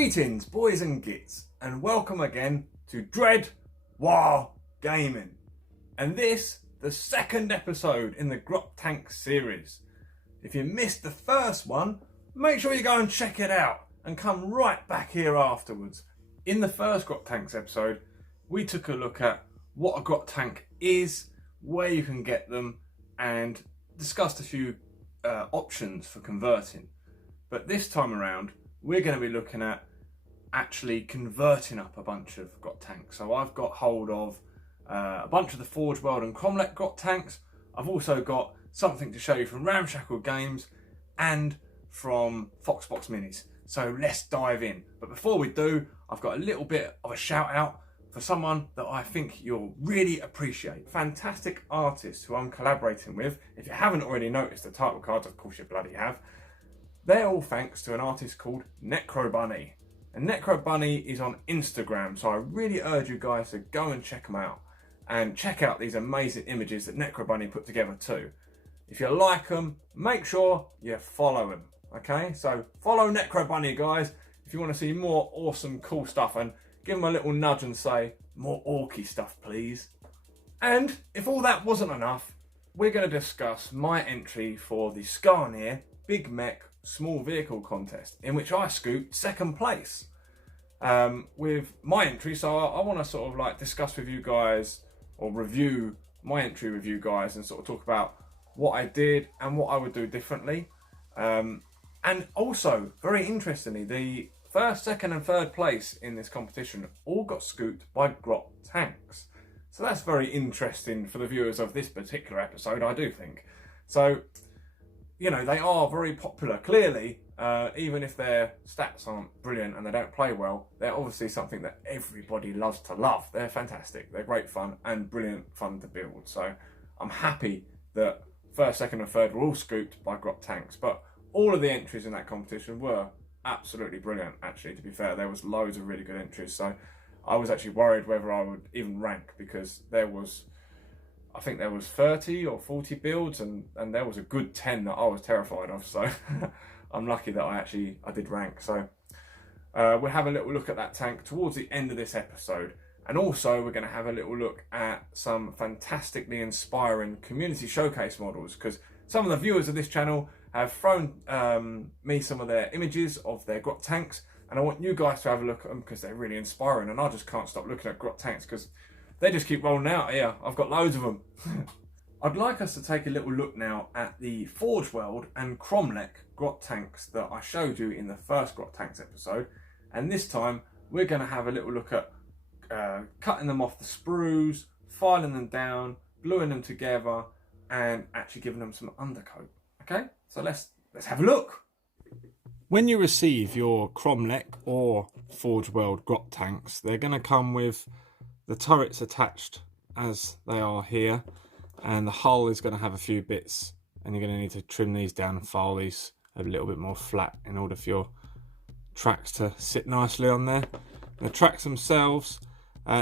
Greetings boys and gits, and welcome again to Dread Waaagh Gaming. And this, the second episode in the Grot Tank series. If you missed the first one, make sure you go and check it out and come right back here afterwards. In the first Grot Tanks episode, we took a look at what a Grot Tank is, where you can get them, and discussed a few options for converting. But this time around, we're going to be looking at actually converting up a bunch of Grot Tanks. So I've got hold of a bunch of the Forge World and Cromlech Grot Tanks. I've also got something to show you from Ramshackle Games and from Foxbox Minis. So let's dive in. But before we do, I've got a little bit of a shout out for someone that I think you'll really appreciate. Fantastic artists who I'm collaborating with. If you haven't already noticed the title cards, of course you bloody have. They're all thanks to an artist called Necrobunny. And Necrobunny is on Instagram, so I really urge you guys to go and check them out. And check out these amazing images that Necrobunny put together too. If you like them, make sure you follow them. Okay, so follow Necrobunny, guys, if you want to see more awesome, cool stuff, and give them a little nudge and say, more orky stuff, please. And if all that wasn't enough, we're going to discuss my entry for the Skarnir Big Mech Small Vehicle Contest, in which I scooped second place with my entry. So I want to sort of like discuss with you guys, or review my entry with you guys, and sort of talk about what I did and what I would do differently. And also, very interestingly, the first, second and third place in this competition all got scooped by Grot Tanks. So that's very interesting for the viewers of this particular episode, I do think. So, you know, they are very popular. Clearly, even if their stats aren't brilliant and they don't play well, they're obviously something that everybody loves to love. They're fantastic. They're great fun and brilliant fun to build. So I'm happy that first, second and third were all scooped by Grot Tanks. But all of the entries in that competition were absolutely brilliant, actually, to be fair. There was loads of really good entries. So I was actually worried whether I would even rank, because there was, I think there was 30 or 40 builds, and there was a good 10 that I was terrified of. So I'm lucky that I did rank. So we'll have a little look at that tank towards the end of this episode. And also we're going to have a little look at some fantastically inspiring community showcase models, because some of the viewers of this channel have thrown me some of their images of their Grot Tanks, and I want you guys to have a look at them because they're really inspiring, and I just can't stop looking at Grot Tanks because they just keep rolling out here. I've got loads of them. I'd like us to take a little look now at the Forge World and Cromlech Grot Tanks that I showed you in the first Grot Tanks episode. And this time we're going to have a little look at cutting them off the sprues, filing them down, gluing them together, and actually giving them some undercoat. Okay, so let's have a look. When you receive your Cromlech or Forge World Grot Tanks, they're going to come with the turrets attached as they are here, and the hull is going to have a few bits, and you're going to need to trim these down and file these a little bit more flat in order for your tracks to sit nicely on there. And the tracks themselves,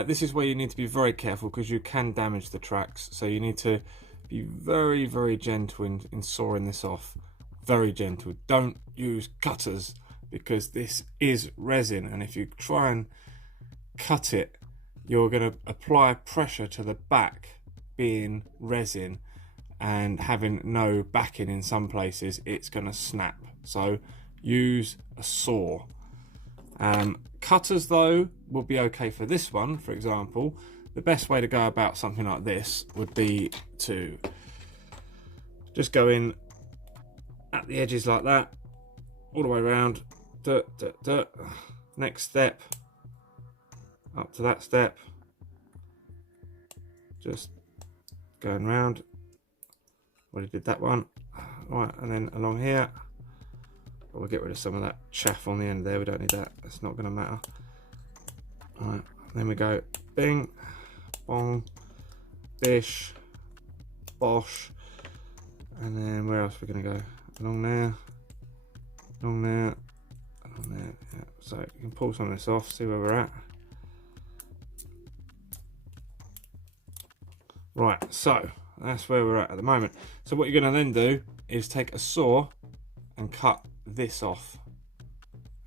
this is where you need to be very careful because you can damage the tracks, so you need to be very, very gentle in sawing this off. Very gentle. Don't use cutters because this is resin, and if you try and cut it, you're going to apply pressure to the back being resin, and having no backing in some places, it's going to snap. So use a saw. Cutters though will be okay for this one, for example. The best way to go about something like this would be to just go in at the edges like that, all the way around. Next step, up to that step, just going round. Already did that one. Right, and then along here. We'll get rid of some of that chaff on the end there. We don't need that. It's not going to matter. Right, then we go bing, bong, bish, bosh, and then where else are we going to go? Along there, along there, along there. Yeah. So you can pull some of this off, see where we're at. Right, so that's where we're at the moment. So what you're going to then do is take a saw and cut this off.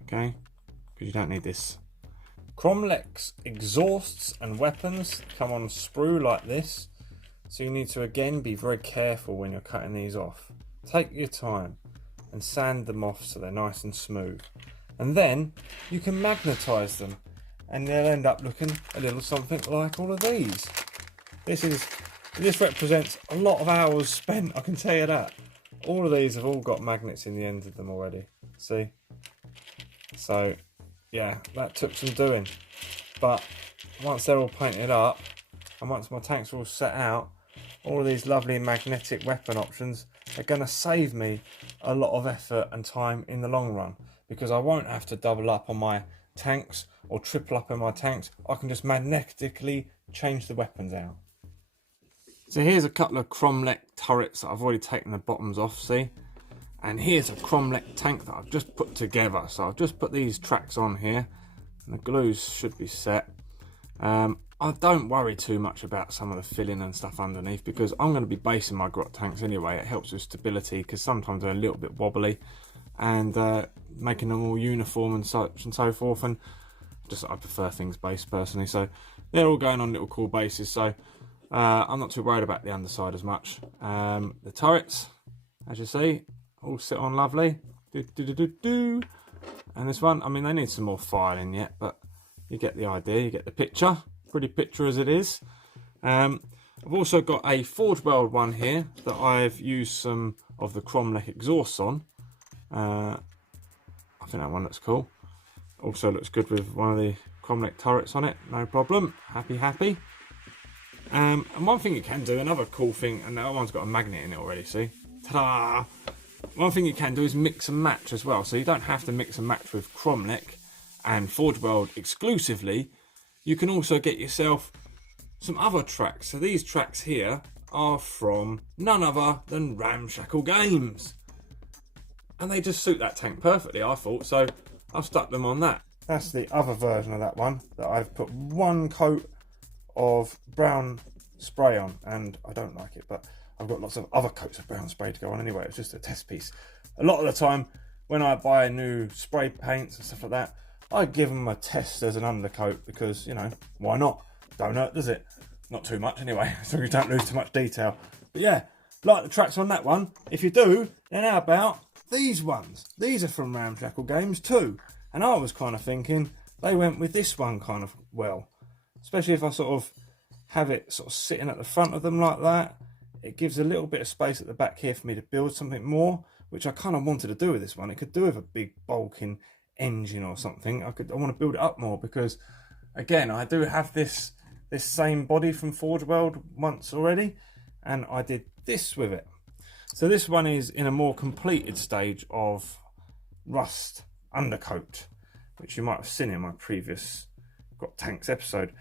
Okay, because you don't need this. Cromlech's exhausts and weapons come on sprue like this, so you need to again be very careful when you're cutting these off. Take your time and sand them off so they're nice and smooth, and then you can magnetise them and they'll end up looking a little something like all of these. This represents a lot of hours spent, I can tell you that. All of these have all got magnets in the end of them already, see? So yeah, that took some doing, but once they're all painted up and once my tanks are all set out, all of these lovely magnetic weapon options are going to save me a lot of effort and time in the long run, because I won't have to double up on my tanks or triple up on my tanks. I can just magnetically change the weapons out. So here's a couple of Cromlech turrets that I've already taken the bottoms off, see? And here's a Cromlech tank that I've just put together. So I've just put these tracks on here and the glues should be set. I don't worry too much about some of the filling and stuff underneath, because I'm going to be basing my Grot tanks anyway. It helps with stability because sometimes they're a little bit wobbly, and making them all uniform and such and so forth. And I prefer things based personally, so they're all going on little cool bases. So I'm not too worried about the underside as much. The turrets, as you see, all sit on lovely. And this one, I mean, they need some more filing yet, but you get the idea, you get the picture. Pretty picture as it is. I've also got a Forge World one here that I've used some of the Cromlech exhausts on. I think that one looks cool. Also looks good with one of the Cromlech turrets on it, no problem. Happy. And one thing you can do, another cool thing, and that one's got a magnet in it already, see? Ta-da! One thing you can do is mix and match as well, so you don't have to mix and match with Cromlech and Forge World exclusively. You can also get yourself some other tracks. So these tracks here are from none other than Ramshackle Games. And they just suit that tank perfectly, I thought. So I've stuck them on that. That's the other version of that one that I've put one coat of brown spray on. And I don't like it, but I've got lots of other coats of brown spray to go on anyway. It's just a test piece. A lot of the time when I buy new spray paints and stuff like that, I give them a test as an undercoat because, you know, why not? Don't hurt, does it? Not too much anyway, so you don't lose too much detail. But yeah, like the tracks on that one. If you do, then how about these ones? These are from Ramshackle Games too. And I was kind of thinking they went with this one kind of well. Especially if I sort of have it sort of sitting at the front of them like that. It gives a little bit of space at the back here for me to build something more, which I kind of wanted to do with this one. It could do with a big bulking engine or something. I want to build it up more because, again, I do have this same body from Forge World once already, and I did this with it. So this one is in a more completed stage of rust undercoat, which you might have seen in my previous Grot Tanks episode.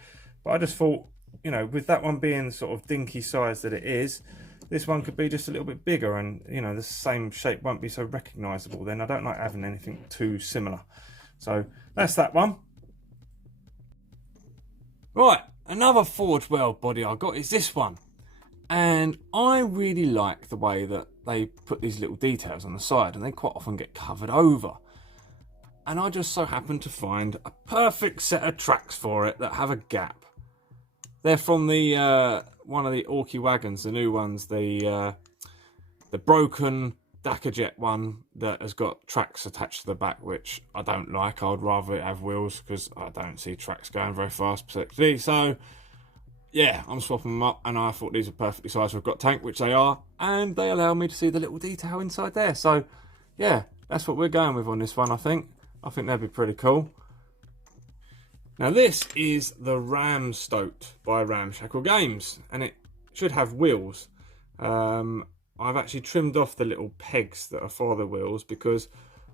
But I just thought, you know, with that one being the sort of dinky size that it is, this one could be just a little bit bigger, and, you know, the same shape won't be so recognisable. Then I don't like having anything too similar. So that's that one. Right, another Forge World body I got is this one. And I really like the way that they put these little details on the side, and they quite often get covered over. And I just so happened to find a perfect set of tracks for it that have a gap. They're from the one of the Orky wagons, the new ones, the broken Dackerjet one that has got tracks attached to the back, which I don't like. I'd rather it have wheels because I don't see tracks going very fast particularly. So yeah, I'm swapping them up, and I thought these are perfectly sized for a Grot tank, which they are, and they allow me to see the little detail inside there. So yeah, that's what we're going with on this one. I think that'd be pretty cool. Now this is the Ramstote by Ramshackle Games, and it should have wheels. I've actually trimmed off the little pegs that are for the wheels because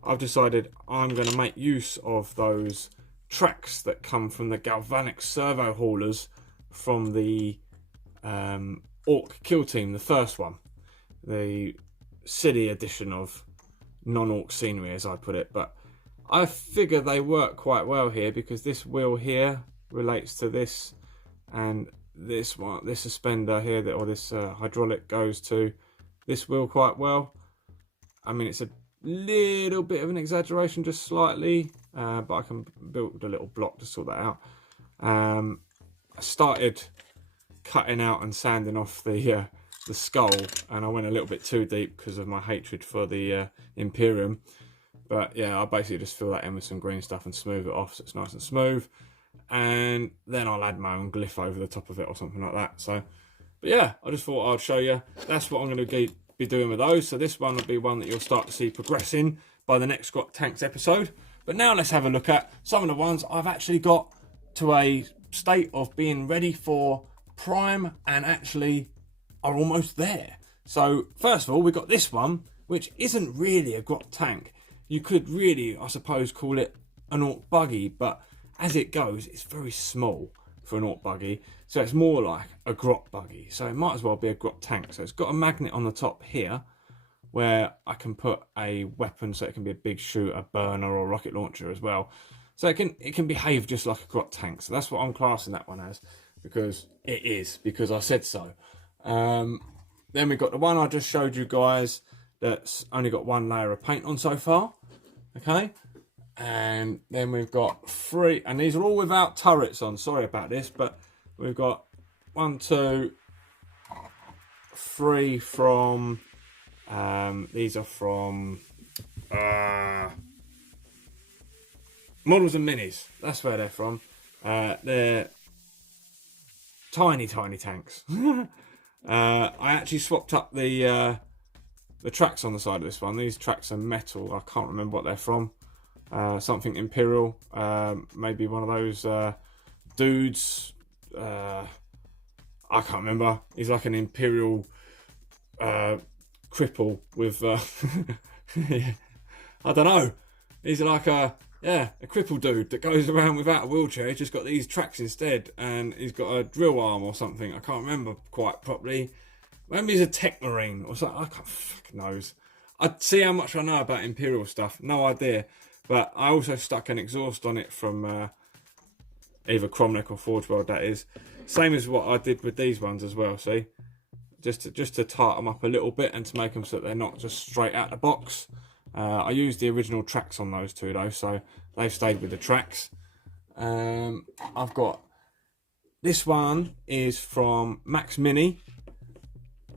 I've decided I'm going to make use of those tracks that come from the galvanic servo haulers from the Ork kill team, the first one. The city edition of non-Ork scenery, as I put it, but I figure they work quite well here because this wheel here relates to this, and this one, this suspender here, or this hydraulic goes to this wheel quite well. I mean, it's a little bit of an exaggeration, just slightly, but I can build a little block to sort that out. I started cutting out and sanding off the skull, and I went a little bit too deep because of my hatred for the Imperium. But yeah, I basically just fill that in with some green stuff and smooth it off so it's nice and smooth. And then I'll add my own glyph over the top of it or something like that. So, but yeah, I just thought I'd show you. That's what I'm going to be doing with those. So this one will be one that you'll start to see progressing by the next Grot Tanks episode. But now let's have a look at some of the ones I've actually got to a state of being ready for prime and actually are almost there. So first of all, we've got this one, which isn't really a Grot tank. You could really, I suppose, call it an Ork buggy, but as it goes, it's very small for an Ork buggy. So it's more like a Grot buggy. So it might as well be a Grot tank. So it's got a magnet on the top here where I can put a weapon, so it can be a big shooter, burner, or rocket launcher as well. So it can behave just like a Grot tank. So that's what I'm classing that one as, because it is, because I said so. Then we've got the one I just showed you guys that's only got one layer of paint on so far. Okay. And then we've got 3, and these are all without turrets on. Sorry about this, but we've got 1, 2, 3 from, these are from Models and Minis. That's where they're from. They're tiny tanks. I actually swapped up the tracks on the side of this one. These tracks are metal. I can't remember what they're from. Something Imperial. Maybe one of those dudes. I can't remember. He's like an Imperial cripple with I don't know. He's like a cripple dude that goes around without a wheelchair. He's just got these tracks instead, and he's got a drill arm or something. I can't remember quite properly. Maybe he's a tech marine or something. I can't fucking knows. I'd see how much I know about Imperial stuff. No idea. But I also stuck an exhaust on it from either Cromlech or Forge World, that is. Same as what I did with these ones as well, see? Just to tighten them up a little bit and to make them so that they're not just straight out the box. I used the original tracks on those two though, so they've stayed with the tracks. I've got, this one is from Max Mini,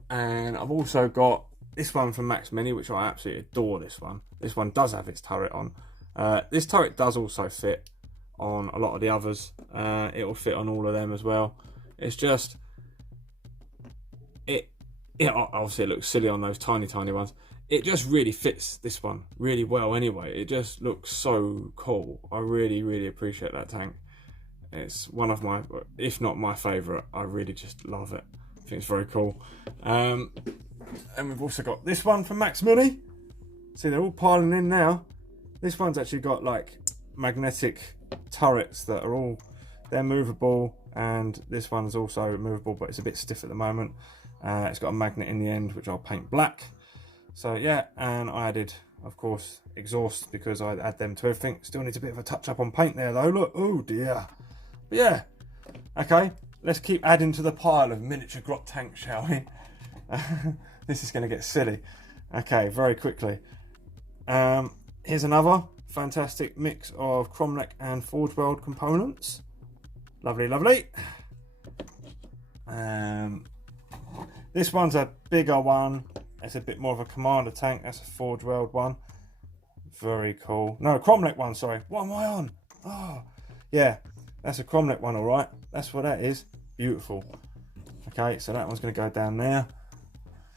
and I've also got this one from Max Mini, which I absolutely adore. This one does have its turret on. This turret does also fit on a lot of the others. It will fit on all of them as well. It's just, obviously it looks silly on those tiny ones. It just really fits this one really well anyway. It just looks so cool. I really appreciate that tank. It's one of my, if not my favourite. I really just love it. I think it's very cool. And we've also got this one from Max Mini. See, they're all piling in now. This one's actually got like magnetic turrets that are all, they're movable, and this one's also movable, but it's a bit stiff at the moment. It's got a magnet in the end, which I'll paint black. So yeah, and I added, of course, exhaust because I add them to everything. Still needs a bit of a touch up on paint there though, look, oh dear. But yeah, okay, let's keep adding to the pile of miniature Grot tanks, shall we? This is going to get silly. Okay, very quickly. Here's another fantastic mix of Cromlech and Forge World components. Lovely. This one's a bigger one. It's a bit more of a commander tank. That's a Forge World one. Very cool. No, Cromlech one, sorry. What am I on? Oh, yeah. That's a Cromlech one, all right. That's what that is. Beautiful. Okay, so that one's going to go down there.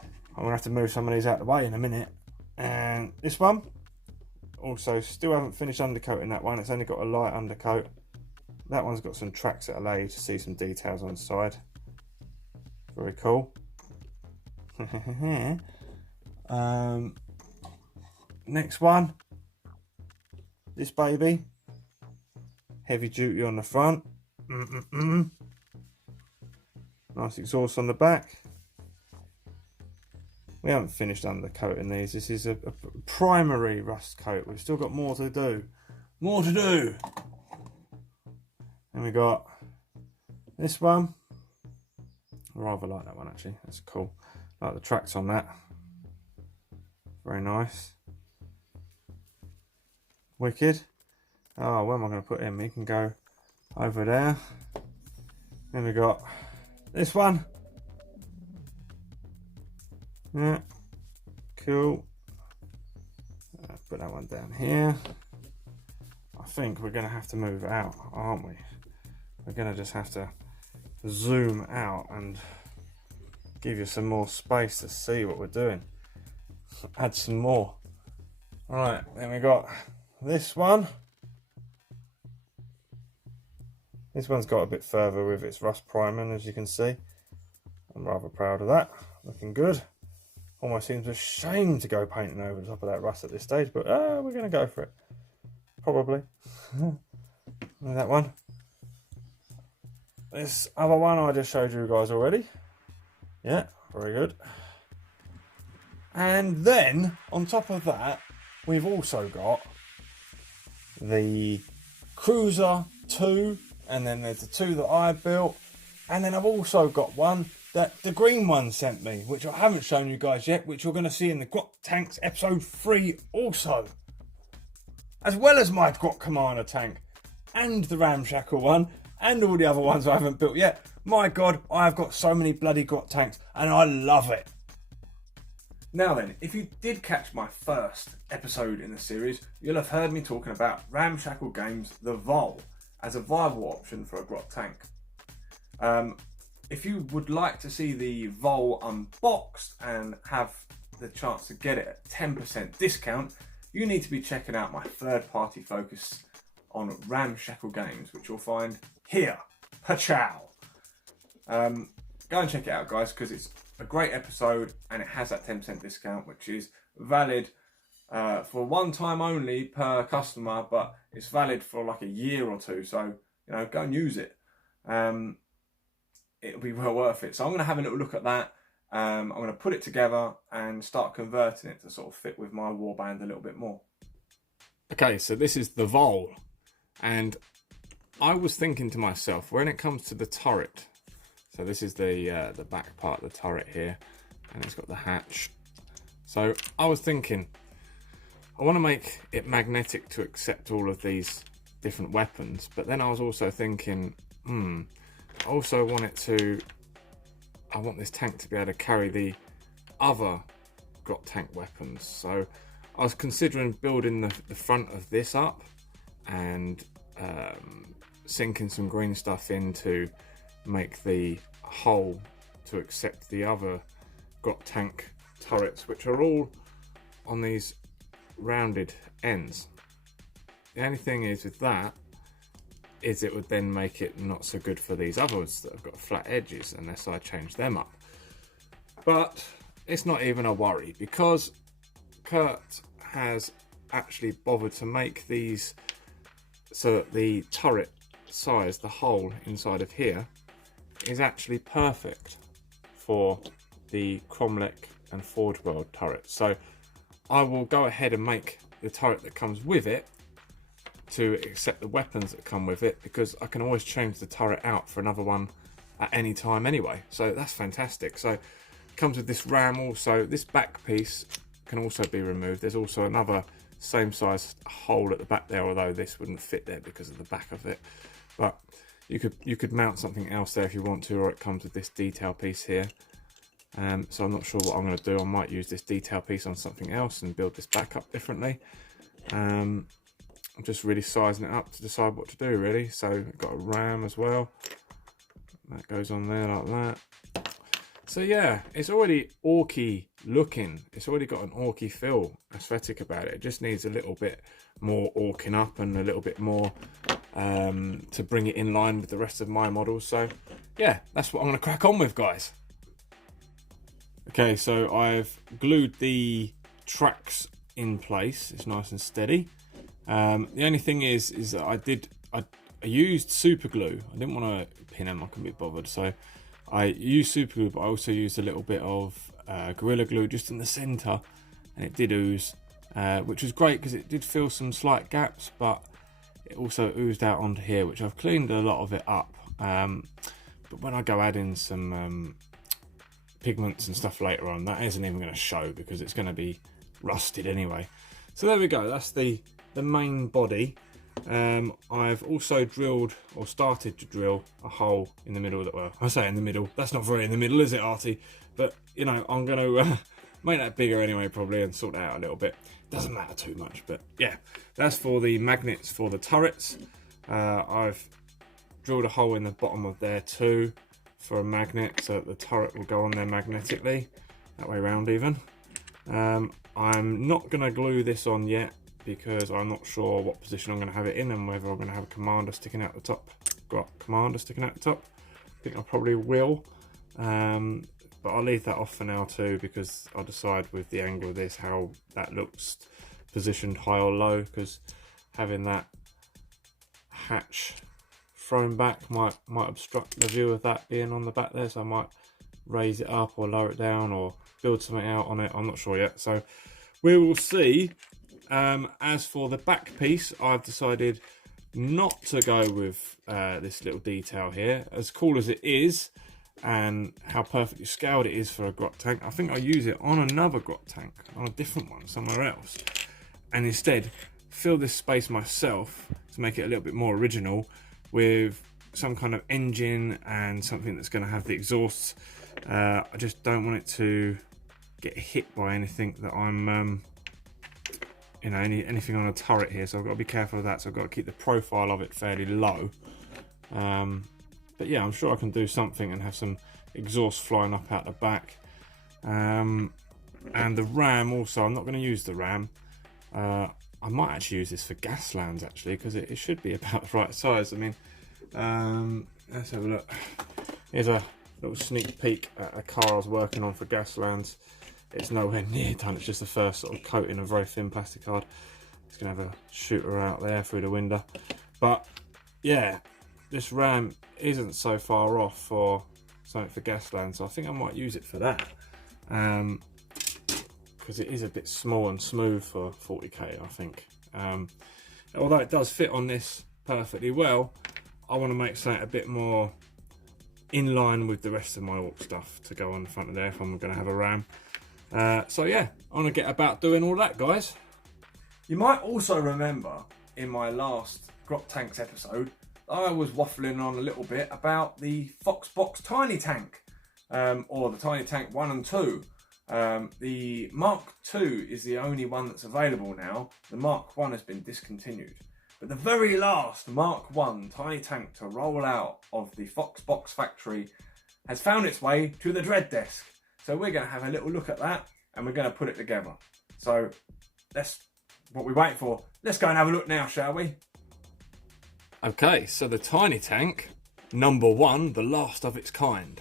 I'm going to have to move some of these out of the way in a minute. And this one, also still haven't finished undercoating that one. It's only got a light undercoat. That one's got some tracks that allow you to see some details on the side. Very cool. Next one, this baby, heavy duty on the front. Nice exhaust on the back. We haven't finished undercoating these. This is a primary rust coat. We've still got more to do. And we got this one. I rather like that one actually. That's cool. Like the tracks on that. Very nice. Wicked. Oh, where am I going to put him? He can go over there. Then we got this one. Yeah, cool. Put that one down here. I think we're going to have to move out, aren't we? We're going to just have to zoom out and give you some more space to see what we're doing. Add some more. Right, then we got this one. This one's got a bit further with its rust priming, as you can see. I'm rather proud of that. Looking good. Almost seems a shame to go painting over the top of that rust at this stage, but we're going to go for it. Probably. That one. This other one I just showed you guys already. Yeah, very good. And then, on top of that, we've also got the Cruiser 2, and then there's the 2 that I built, and then I've also got one that the green one sent me, which I haven't shown you guys yet, which you're going to see in the Grot Tanks episode 3 also. As well as my Grot Commander tank, and the Ramshackle one, and all the other ones I haven't built yet. My God, I've got so many bloody Grot tanks, and I love it. Now then, if you did catch my first episode in the series, you'll have heard me talking about Ramshackle Games' The Vowel as a viable option for a Grot tank. If you would like to see the Vowel unboxed and have the chance to get it at 10% discount, you need to be checking out my third-party focus on Ramshackle Games, which you'll find here. Pachow! Go and check it out, guys, because it's a great episode and it has that 10% discount, which is valid for one time only per customer, but it's valid for like a year or two, so you know, go and use it. It'll be well worth it. So I'm going to have a little look at that. I'm going to put it together and start converting it to sort of fit with my warband a little bit more. Okay, so this is the Vowel, and I was thinking to myself, when it comes to the turret, so this is the back part of the turret here, and it's got the hatch. So I was thinking, I want to make it magnetic to accept all of these different weapons, but then I was also thinking, I also want I want this tank to be able to carry the other Grot tank weapons. So I was considering building the front of this up and sinking some green stuff in to make the hull to accept the other Grot tank turrets, which are all on these rounded ends. The only thing is with that is it would then make it not so good for these others that have got flat edges unless I change them up. But it's not even a worry, because Kurt has actually bothered to make these so that the turret size, the hole inside of here, is actually perfect for the Cromlech and Forge World turrets. So I will go ahead and make the turret that comes with it to accept the weapons that come with it, because I can always change the turret out for another one at any time anyway. So that's fantastic. So it comes with this ram also. This back piece can also be removed. There's also another same size hole at the back there, although this wouldn't fit there because of the back of it. But you could mount something else there if you want to, or it comes with this detail piece here. So I'm not sure what I'm going to do. I might use this detail piece on something else and build this back up differently. I'm just really sizing it up to decide what to do, really. So I've got a ram as well. That goes on there like that. So yeah, it's already orky looking. It's already got an orky feel aesthetic about it. It just needs a little bit more orking up and a little bit more to bring it in line with the rest of my models. So yeah, that's what I'm going to crack on with, guys. Okay, so I've glued the tracks in place. It's nice and steady. The only thing is that I used super glue. I didn't want to pin them, I couldn't be bothered, so I used super glue, but I also used a little bit of Gorilla Glue just in the center, and it did ooze, which was great because it did fill some slight gaps, but it also oozed out onto here, which I've cleaned a lot of it up. But when I go add in some pigments and stuff later on, that isn't even going to show because it's going to be rusted anyway. So there we go, that's the the main body, I've also drilled, or started to drill, a hole in the middle of the, well, I say in the middle, that's not very in the middle, is it, Artie? But, you know, I'm going to make that bigger anyway, probably, and sort it out a little bit. Doesn't matter too much, but yeah, that's for the magnets for the turrets. I've drilled a hole in the bottom of there too for a magnet, so that the turret will go on there magnetically, that way round even. I'm not going to glue this on yet, because I'm not sure what position I'm going to have it in, and whether I'm going to have a commander sticking out the top. Got commander sticking out the top. I think I probably will, but I'll leave that off for now too, because I'll decide with the angle of this how that looks positioned, high or low, because having that hatch thrown back might obstruct the view of that being on the back there, so I might raise it up or lower it down or build something out on it. I'm not sure yet, so we will see. As for the back piece, I've decided not to go with this little detail here. As cool as it is, and how perfectly scaled it is for a Grot tank, I think I'll use it on another Grot tank, on a different one, somewhere else. And instead, fill this space myself to make it a little bit more original with some kind of engine and something that's going to have the exhausts. I just don't want it to get hit by anything that I'm... you know, anything on a turret here, so I've got to be careful of that, so I've got to keep the profile of it fairly low. But yeah, I'm sure I can do something and have some exhaust flying up out the back. And the ram also, I'm not going to use the ram. I might actually use this for Gaslands actually, because it should be about the right size. I mean, let's have a look. Here's a little sneak peek at a car I was working on for Gaslands. It's nowhere near done, it's just the first sort of coating of very thin plastic card. It's going to have a shooter out there through the window. But yeah, this ram isn't so far off for something for Gaslands, so I think I might use it for that. Because it is a bit small and smooth for 40k, I think. Although it does fit on this perfectly well, I want to make something a bit more in line with the rest of my Ork stuff to go on the front of there if I'm going to have a ram. So yeah, I'm going to get about doing all that, guys. You might also remember in my last Grot Tanks episode, I was waffling on a little bit about the Foxbox Tiny Tank, or the Tiny Tank 1 and 2. The Mark II is the only one that's available now. The Mark 1 has been discontinued. But the very last Mark 1 Tiny Tank to roll out of the Foxbox factory has found its way to the Dread Desk. So we're going to have a little look at that, and we're going to put it together. So that's what we're waiting for. Let's go and have a look now, shall we? Okay, so the Tiny Tank, number 1, the last of its kind.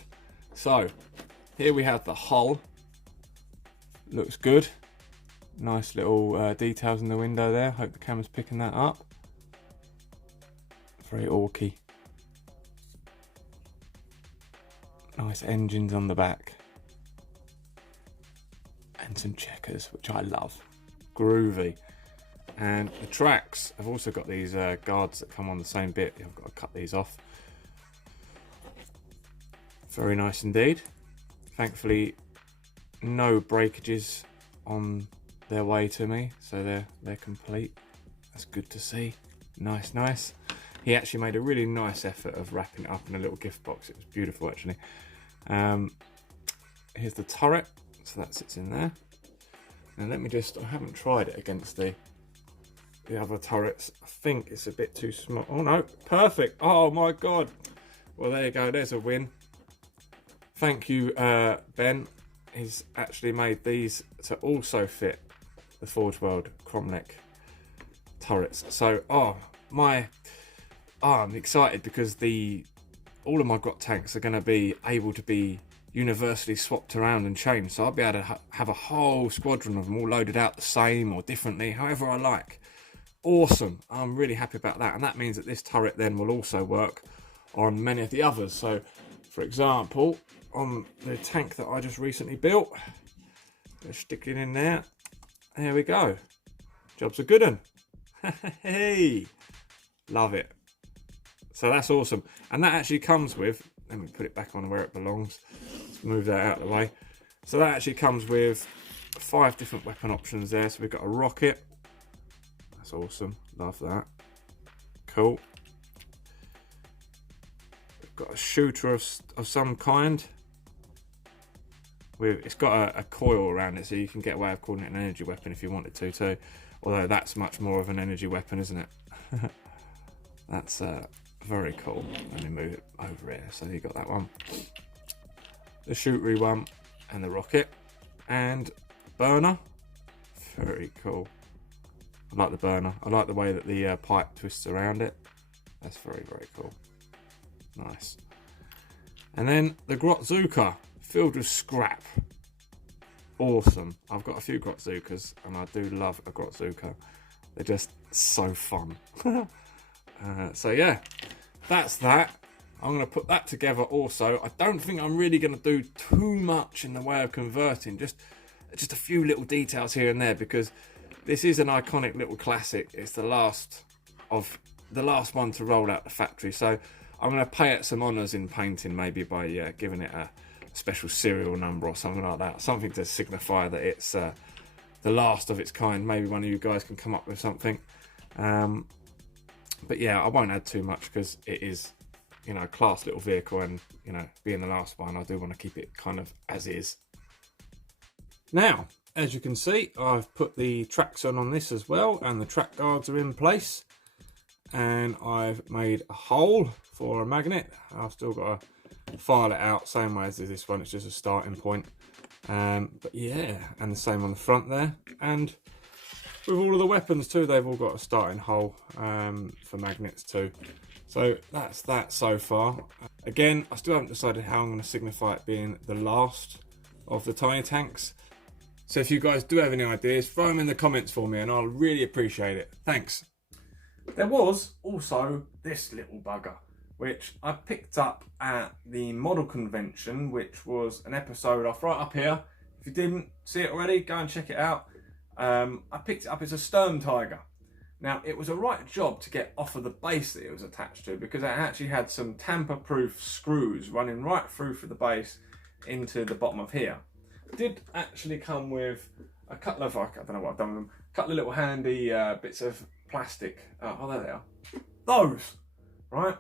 So here we have the hull. Looks good. Nice little details in the window there. Hope the camera's picking that up. Very orky. Nice engines on the back. And some checkers, which I love. Groovy. And the tracks have also got these guards that come on the same bit. I've got to cut these off. Very nice indeed. Thankfully, no breakages on their way to me, so they're complete. That's good to see. Nice, nice. He actually made a really nice effort of wrapping it up in a little gift box. It was beautiful, actually. Here's the turret, so that sits in there. Now let me just, I haven't tried it against the other turrets. I think it's a bit too small. Oh no, perfect. Oh my God. Well, there you go, there's a win. Thank you, Ben. He's actually made these to also fit the Forge World Cromlech turrets. So, I'm excited because all of my Grot tanks are going to be able to be universally swapped around and changed. So I'll be able to have a whole squadron of them all loaded out the same or differently, however I like. Awesome. I'm really happy about that. And that means that this turret then will also work on many of the others. So, for example, on the tank that I just recently built, let's stick it in there. There we go. Job's a good one. Hey, love it. So that's awesome. And that actually comes with, let me put it back on where it belongs. Let's move that out of the way. So that actually comes with 5 different weapon options there. So we've got a rocket, That's awesome. Love that. Cool. We've got a shooter of some kind. It's got a coil around it, so you can get away with calling it an energy weapon if you wanted to too. Although that's much more of an energy weapon, isn't it? That's very cool. Let me move it over here. So you got that one, the shootery one, and the rocket, and burner. Very cool. I like the burner. I like the way that the pipe twists around it. That's very, very cool. Nice. And then the Grot filled with scrap. Awesome. I've got a few Grot and I do love a Grot. They're just so fun. So yeah, that's that. I'm going to put that together also. I don't think I'm really going to do too much in the way of converting. Just a few little details here and there, because this is an iconic little classic. It's the last one to roll out the factory. So I'm going to pay it some honours in painting, maybe by giving it a special serial number or something like that. Something to signify that it's the last of its kind. Maybe one of you guys can come up with something. But yeah, I won't add too much because it is, you know, a class little vehicle, and, you know, being the last one, I do want to keep it kind of as is. Now, as you can see, I've put the tracks on this as well, and the track guards are in place. And I've made a hole for a magnet. I've still got to file it out, same way as this one. It's just a starting point. But yeah, and the same on the front there. And with all of the weapons too, they've all got a starting hole for magnets too. So that's that so far. Again, I still haven't decided how I'm going to signify it being the last of the tiny tanks. So if you guys do have any ideas, throw them in the comments for me and I'll really appreciate it. Thanks. There was also this little bugger, which I picked up at the model convention, which was an episode off right up here. If you didn't see it already, go and check it out. I picked it up. It's a Sturm Tiger. Now, it was a right job to get off of the base that it was attached to, because it actually had some tamper-proof screws running right through the base into the bottom of here. It did actually come with a couple of, I don't know what I've done with them, a couple of little handy bits of plastic. Oh, there they are. Those, right?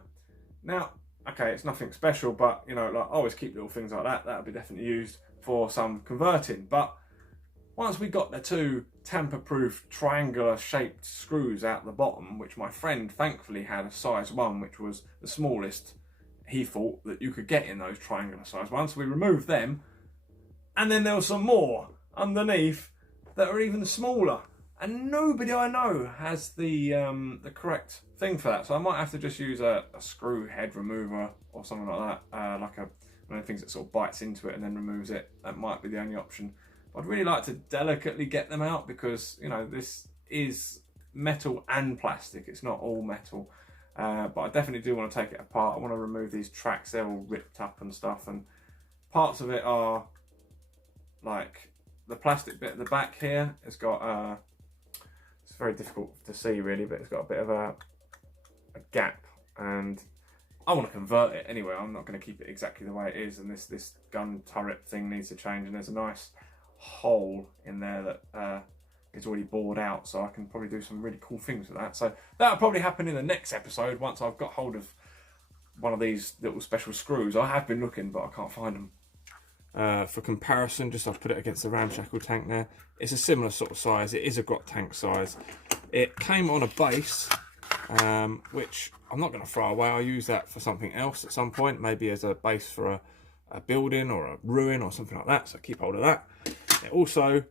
Now, okay, it's nothing special, but, you know, like, I always keep little things like that. That would be definitely used for some converting. But once we got the two tamper-proof triangular shaped screws out the bottom, which my friend thankfully had a size 1, which was the smallest he thought that you could get in those triangular size ones. So we removed them, and then there was some more underneath that are even smaller. And nobody I know has the correct thing for that. So I might have to just use a screw head remover or something like that. Like one of the things that sort of bites into it and then removes it. That might be the only option. I'd really like to delicately get them out because, you know, this is metal and plastic. It's not all metal. But I definitely do want to take it apart. I want to remove these tracks. They're all ripped up and stuff. And parts of it are like the plastic bit at the back here. It's got it's very difficult to see really, but it's got a bit of a gap, and I want to convert it anyway. I'm not going to keep it exactly the way it is, and this gun turret thing needs to change, and there's a nice hole in there that is already bored out, so I can probably do some really cool things with that. So that'll probably happen in the next episode once I've got hold of one of these little special screws. I have been looking, but I can't find them. For comparison, just I've put it against the Ramshackle tank there. It's a similar sort of size. It is a Grot tank size. It came on a base, which I'm not going to throw away. I'll use that for something else at some point, maybe as a base for a building or a ruin or something like that. So keep hold of that. It also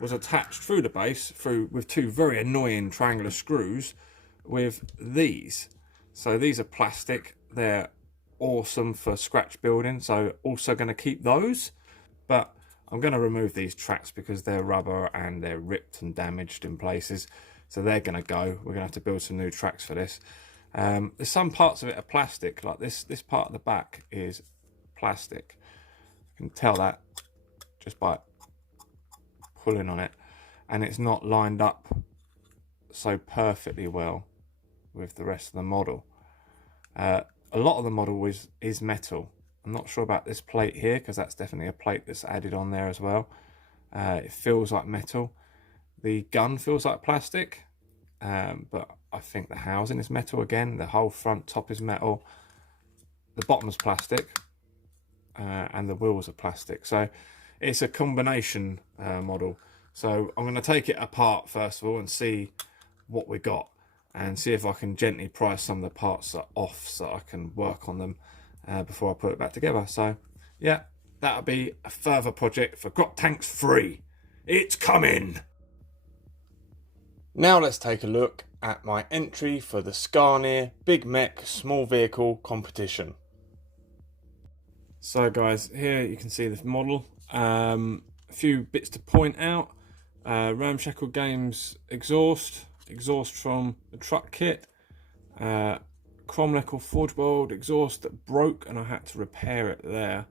was attached through the base with two very annoying triangular screws with these. So these are plastic. They're awesome for scratch building, so also going to keep those, but I'm going to remove these tracks because they're rubber and they're ripped and damaged in places, so they're going to go. We're going to have to build some new tracks for this. There's some parts of it are plastic, like this part of the back is plastic. You can tell that just by pulling on it, and it's not lined up so perfectly well with the rest of the model. A lot of the model is metal. I'm not sure about this plate here because that's definitely a plate that's added on there as well. It feels like metal. The gun feels like plastic. but I think the housing is metal again. The whole front top is metal. The bottom's plastic, and the wheels are plastic. So it's a combination model. So I'm going to take it apart first of all and see what we got, and see if I can gently price some of the parts off so I can work on them before I put it back together. So yeah, that'll be a further project for Grot Tanks 3. It's coming! Now let's take a look at my entry for the Scania Big Mech Small Vehicle Competition. So guys, here you can see the model. A few bits to point out. Ramshackle Games exhaust from the truck kit. Chrome nickel forge weld exhaust that broke and I had to repair it there.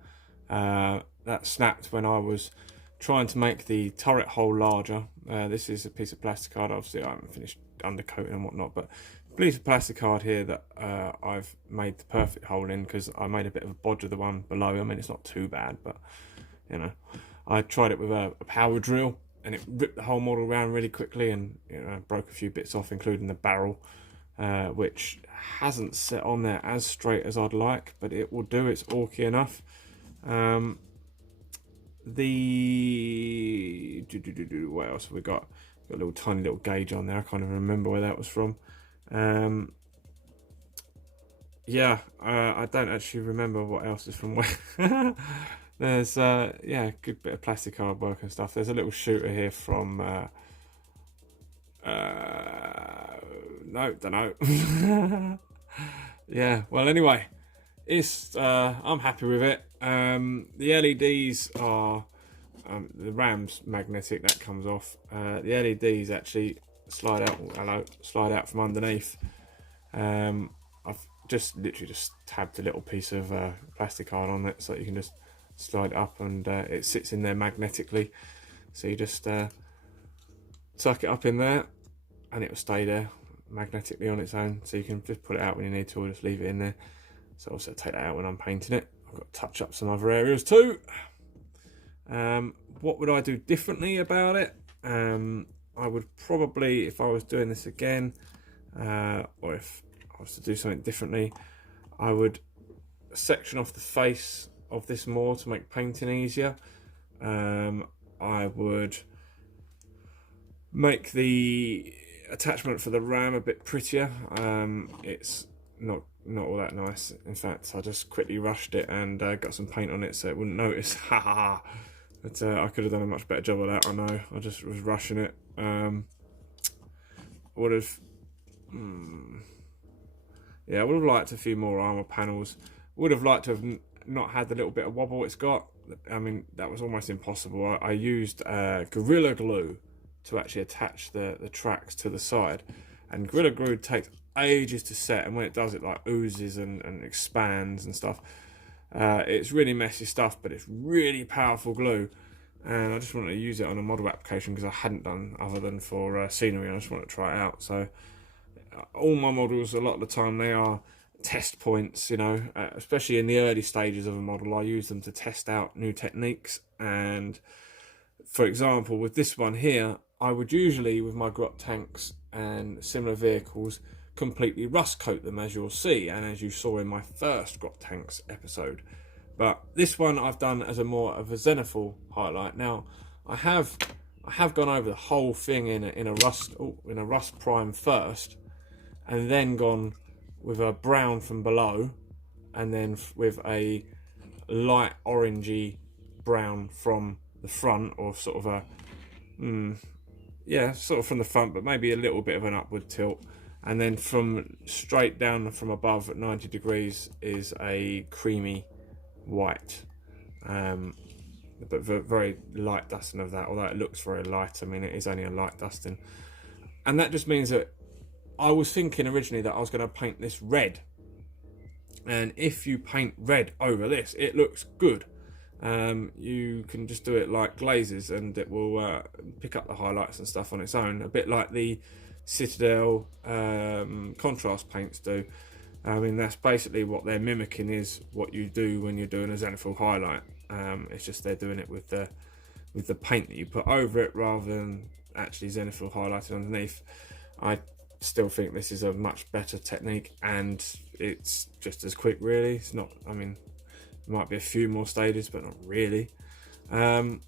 That snapped when I was trying to make the turret hole larger. This is a piece of plastic card. Obviously I haven't finished undercoating and whatnot, but a piece of plastic card here that I've made the perfect hole in, because I made a bit of a bodge of the one below. I mean, it's not too bad, but you know, I tried it with a power drill and it ripped the whole model around really quickly, and you know, broke a few bits off, including the barrel, which hasn't set on there as straight as I'd like, but it will do. It's orky enough. What else have we got? Got a little tiny little gauge on there. I can't even remember where that was from. Yeah, I don't actually remember what else is from where. There's yeah, a good bit of plastic card work and stuff. There's a little shooter here from no, don't know. Yeah, well anyway, it's I'm happy with it. The LEDs are the Ram's magnetic, that comes off. The LEDs actually slide out from underneath. I've literally just tabbed a little piece of plastic card on it so that you can just slide it up, and it sits in there magnetically. So you just tuck it up in there and it will stay there magnetically on its own, so you can just pull it out when you need to, or just leave it in there. So also take that out when I'm painting it. I've got to touch up some other areas too. What would I do differently about it? I would probably, if I was doing this again, or if I was to do something differently, I would section off the face of this more to make painting easier. I would make the attachment for the ram a bit prettier. It's not all that nice. In fact, I just quickly rushed it and got some paint on it so it wouldn't notice. Ha ha ha. But I could have done a much better job of that, I know. I just was rushing it. Would have yeah, I would have liked a few more armor panels. Would have liked to have not had the little bit of wobble it's got. I mean, that was almost impossible. I used Gorilla Glue to actually attach the tracks to the side, and Gorilla Glue takes ages to set, and when it does, it like oozes and expands and stuff. It's really messy stuff, but it's really powerful glue, and I just wanted to use it on a model application because I hadn't done other than for scenery. I just wanted to try it out. So all my models, a lot of the time, they are test points, you know, especially in the early stages of a model. I use them to test out new techniques. And for example, with this one here, I would usually, with my Grot tanks and similar vehicles, completely rust coat them, as you'll see, and as you saw in my first Grot tanks episode. But this one I've done as a more of a zenithal highlight. Now I have gone over the whole thing in a rust prime first, and then gone with a brown from below, and then with a light orangey brown from the front, or sort of a yeah, sort of from the front, but maybe a little bit of an upward tilt. And then from straight down from above at 90 degrees is a creamy white, but very light dusting of that, although it looks very light. I mean, it is only a light dusting. And that just means that I was thinking originally that I was going to paint this red, and if you paint red over this, it looks good. You can just do it like glazes, and it will pick up the highlights and stuff on its own, a bit like the Citadel contrast paints do. I mean, that's basically what they're mimicking, is what you do when you're doing a zenithal highlight. It's just they're doing it with the paint that you put over it, rather than actually zenithal highlighting underneath. I still think this is a much better technique, and it's just as quick really. It's not, I mean, there might be a few more stages, but not really. And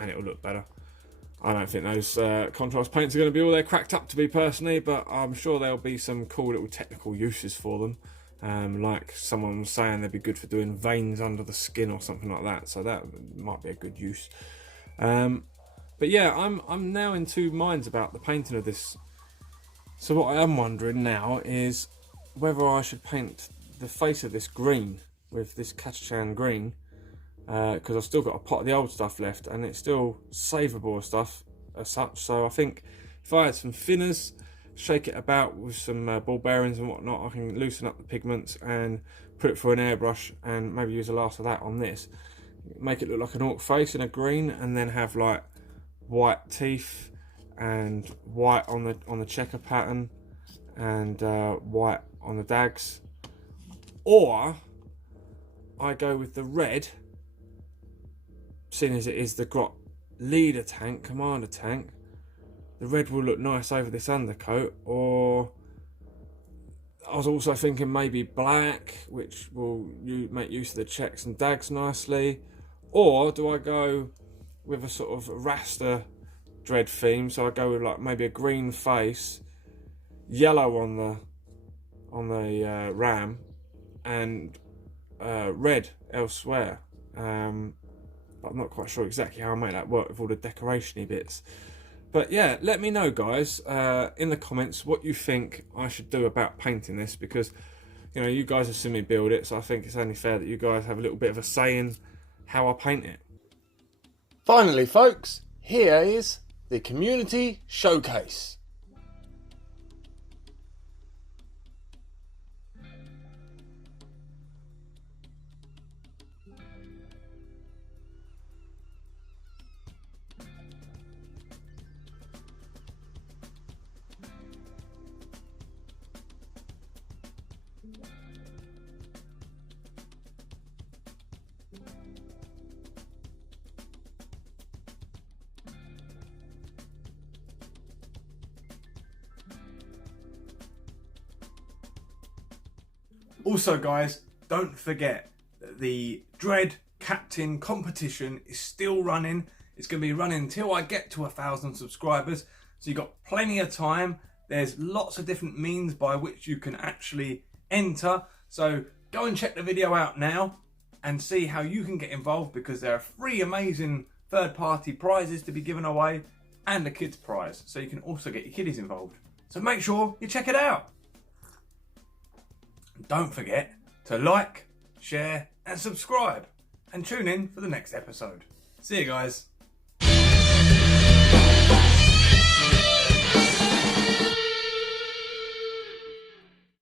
it'll look better. I don't think those contrast paints are going to be all they're cracked up to be personally, but I'm sure there'll be some cool little technical uses for them. Like someone was saying, they'd be good for doing veins under the skin or something like that, so that might be a good use. But yeah, I'm now in two minds about the painting of this. So what I am wondering now is whether I should paint the face of this green with this Kachan green, because I've still got a pot of the old stuff left and it's still savable stuff as such. So I think if I had some thinners, shake it about with some ball bearings and whatnot, I can loosen up the pigments and put it through an airbrush and maybe use the last of that on this, make it look like an orc face in a green, and then have like white teeth and white on the checker pattern and white on the dags. Or I go with the red, seeing as it is the Grot leader tank, commander tank. The red will look nice over this undercoat. Or I was also thinking maybe black, which will make use of the checks and dags nicely. Or do I go with a sort of raster dread theme? So I go with like maybe a green face, yellow on the ram, and red elsewhere. But I'm not quite sure exactly how I make that work with all the decoration-y bits. But yeah, let me know, guys, in the comments what you think I should do about painting this, because you know, you guys have seen me build it, so I think it's only fair that you guys have a little bit of a say in how I paint it. Finally, folks, here is the community showcase. Also, guys, don't forget that the Dread Captain competition is still running. It's going to be running until I get to 1,000 subscribers. So you've got plenty of time. There's lots of different means by which you can actually enter. So go and check the video out now and see how you can get involved, because there are 3 amazing third-party prizes to be given away and a kids prize. So you can also get your kiddies involved. So make sure you check it out. Don't forget to like, share and subscribe, and tune in for the next episode. See you guys.